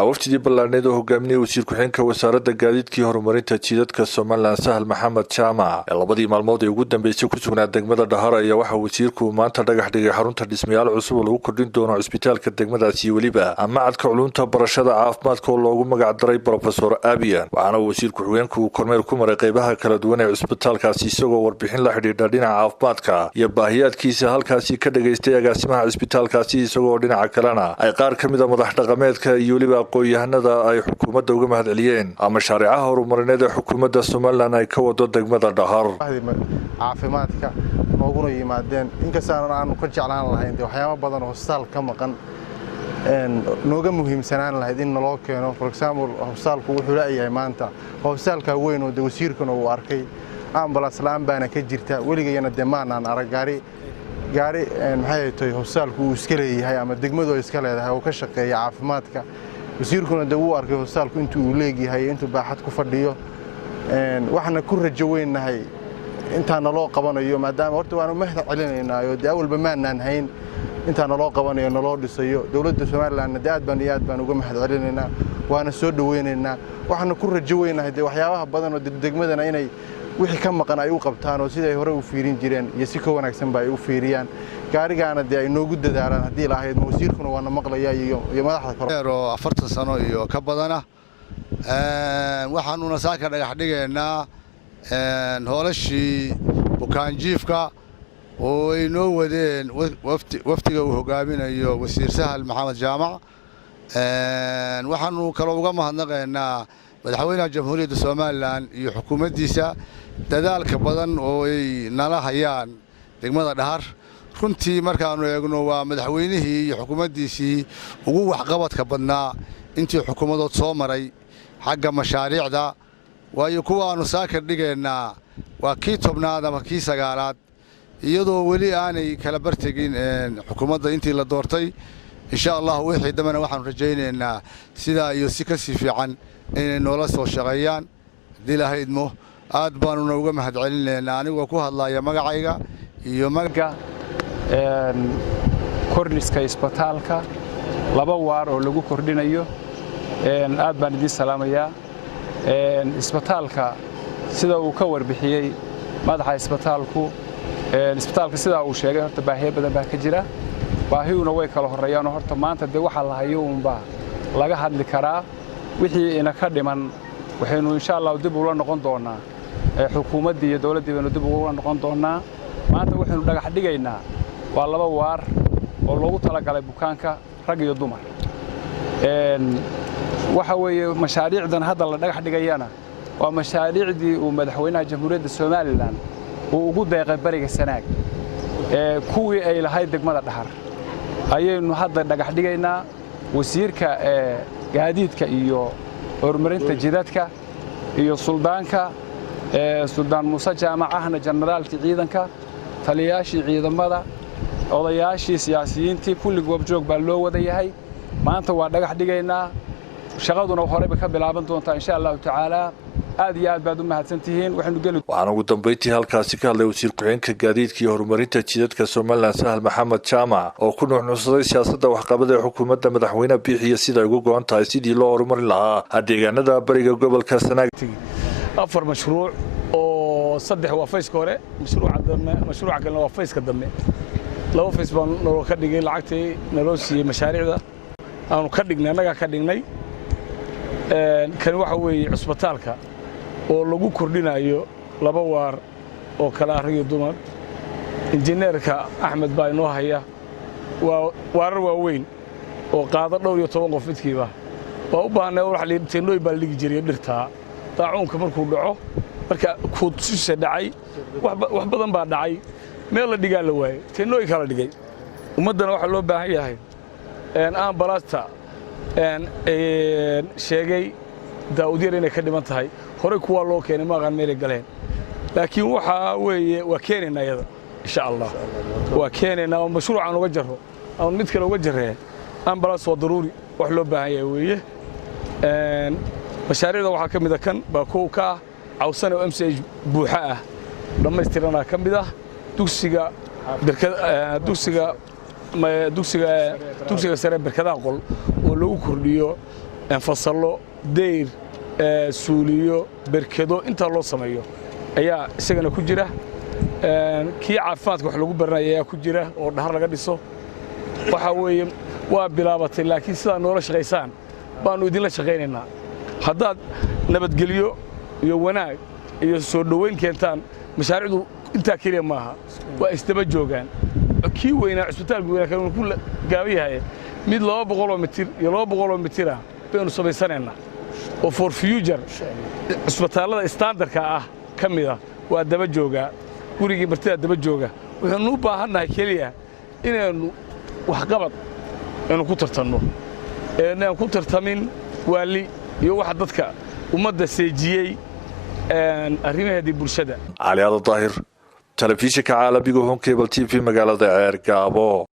awftidii ballaaneed oo hogaaminayay wasiir ku-xigeenka wasaaradda gaadiidkii horumarinta jidadka Soomaaliland Sahal Maxamed Jaamac ee labadii maalmood ee ugu dambeysay ku sugnaa degmada Dhahar ayaa waxa wasiirku maanta dhagax dhigay xarunta dhismayaal cusub oo lagu kordhin doono isbitaalka degmadaasi iyo waliba macadka culunta barashada caafimaadka oo loogu magac daray Professor Abiyan waxaana wasiir ku-xigeenku kormeer ku maray qaybaha kala duwan ee isbitaalkaasi isagoo warbixin la xiriirta dhinaca caafimaadka iyo baahiyaadkiisa halkaasi ka dhageystay agaasimaha isbitaalkaasi isagoo dhinaca kalena ay qaar ka mid ah madax dhaqameedka iyo waliba aqoon-yahanada ay xukuumadda uga mahadceliyeen mashaariicaha horumarineed ee xukuumadda Soomaaliland ay ka wado degmada Dhahar caafimaadka nooguna yimaadeen inkastoo aan ka jeclaan lahayn waxyaabo badan oo hospital ka maqan nooga muhiimsanaan lahayd in loo keeno for example hospitalku wuxuu leeyahay maanta hospitalka weyn oo wasiirkuna uu arkay ambulance laan baana ka jirta weligayna demaanaan arag gaari maxay tahay hospitalku uu iska leeyahay ama degmadu iska leedahay oo ka shaqeeya caafimaadka wasiirkuna uu arkay hospitalku intuu leeyahay intuu baaxad ku fadhiyo waxna ku rajo weynahay inta naloo qabanayo maadaama horta waanu mahad celinaynaa oo awalba maanaan hayn inta naloo qabanayo naloo dhisayo dawladda Soomaaliland aad baan uga mahad celinaynaa waana soo dhaweynaynaa waxna ku rajo weynahay waxyaabaha badan oo degmadana inay wixii ka maqan ay u qabtaan oo siday hore u fiirin jireen iyo si ka wanaagsan bay u fiiriyaan gaarigaana ay noogu dadaalaan hadii la ahayd wasiirkuna waana maqlayaa iyo madaxda kore oo 40 sano iyo ka badana waxaanuna saaka dhagax dhigaynaa hoolashii bukaanjiifka oo ay noo wadeen waftiga uu hogaaminayo wasiir Sahal Maxamed Jaamac waxaanu kala uga mahadnaqaynaa madaxweynaha jamhuuriyadda Soomaaliland iyo xukuumaddiisa dadaalka badan oo ay nala hayaan degmada Dhahar runtii markaanu eegno waa madaxweynihii iyo xukuumaddiisii ugu waxqabadka badnaa intii xukuumadood soo maray xagga mashaariicda waayo kuwaanu saaka dhigaynaa waa kii 10aad ama kii 9aad iyadoo wali aanay kala bartagin xukuumadda intii la doortay insha Allah wixii damana waxaan rajaynaynaa sida iyo si ka sii fiican inay noola soo shaqeeyaan dilahaydmo aad baanu uga mahad celinaynaa anigoo ku hadlaya magacayga iyo magaca korniska isbitaalka laba waar oo lagu kordhinayo aad baan idin salaamayaa isbitaalka sida uu ka warbixiyay madaxa isbitaalku sida uu sheegay horta baahiyo badan baa ka jira baahiyuna way kala horeeyaan horta maanta waxa la hayo unba laga hadli karaa wixii ina ka dhiman waxaynu insha Allah dib u la noqon doonaa xukuumadda iyo dawladda baynu dib ugu noqon doonaa maanta waxaynu dhagax dhigaynaa waa laba waar oo loogu talagalay bukaanka rag iyo dumar waxa weeye mashaariicdan hadda la dhagax dhigayana waa mashaariicdii uu madaxweynaha jamhuuriyadda Soomaaliland uu ugu deeqay bariga Sanaag kuwii ay lahayd degmada Dhahar ayaynu hadda dhagax dhigaynaa wasiirka gaadiidka iyo horumarinta jidadka iyo suldaanka Suldaan Muuse Jaamac ahna generaalka ciidanka taliyaashii ciidamada odayaashii siyaasiyiintii kulli goobjoog baa loo wada yahay maanta waa dhagax dhigaynaa shaqaduna horeba ka bilaaban doontaa insha Allah tacaala aad iyo aad baad u mahadsantihiin waxaan ugu dambeyntii halkaasi ka hadlay wasiir ku-xigeenka gaadiidka iyo horumarinta jidadka Soomaaliland Sahal Maxamed Jaamac oo ku nuuxnuuxsaday siyaasadda waxqabadda ee xukuumadda madaxweyne bixiya sida ugu go'an tahay sidii loo horumarin lahaa deegaanada bariga gobolka Sanaag afar mashruuc oo saddex waa fayska hore mashruuca kalena waa fayska dambe laba fays baan noo ka dhigay lacagtii naloo siiyay mashaariicda aanu ka dhignay anaga ka dhignay kan waxa weeye isbitaalka oo lagu kordhinayo laba waar oo kala rag iyo dumar injineerka Axmed baa inoo haya waarar waaweyn oo qaado dhowr iyo 10 qof midkiiba waa u baahnaa wax liibteenoy baa ligi jiray dhirta taacuunka markuu dhaco marka ku tusisay dhacay wax badan baa dhacay meel la dhigaa la waayay teenoy kala dhigay ummadana waxa loo baahan yahay aan balaasta sheegay daawudyar inay ka dhiman tahay hore kuwa loo keenay maqan meel galeen laakiin waxa weeye waa keenayna iyada insha Allah waa keenayna oo mashruucan uga jaro aan mid kale uga jarree ambulance waa daruuri wax loo baahan yahay weeye mashaariicda waxa kamid ah kan baa ka cawsan oo MCH buuxa ah dhameystirana kamid ah dugsiga dugsiga sare barkadaha qol oo lagu kordhiyo fasallo deyr suuliyo berkedo inta loo sameeyo ayaa isagana ku jira kii caafimaadka wax lagu baranaya ayaa ku jira oo dhahar laga dhiso waxa weeye waa bilaabatay laakiin sida noola shaqaysaan baanu idin la shaqaynaynaa haddaad nabadgelyo iyo wanaag iyo soo dhoweyn keentaan mashaariicdu intaa keliya maaha waa isdaba joogaan kii weynaa cisbitaalka weynaa kan ku gaaban yahay mid 200 mitir iyo 200 mitira baynu samaysanaynaa oo for future cisbitaalada standardka ah ka mida waa daba joogaa gurigii martida daba jooga waxaanu u baahannahay keliya inaynu waxqabad inuu ku tartanno inaan ku tartamin waali iyo waxa dadka ummadda seejiyey arrimaheedii bulshada cali daahir telefishinka caalamiga Home Cable TV magaalada Ceergaabo.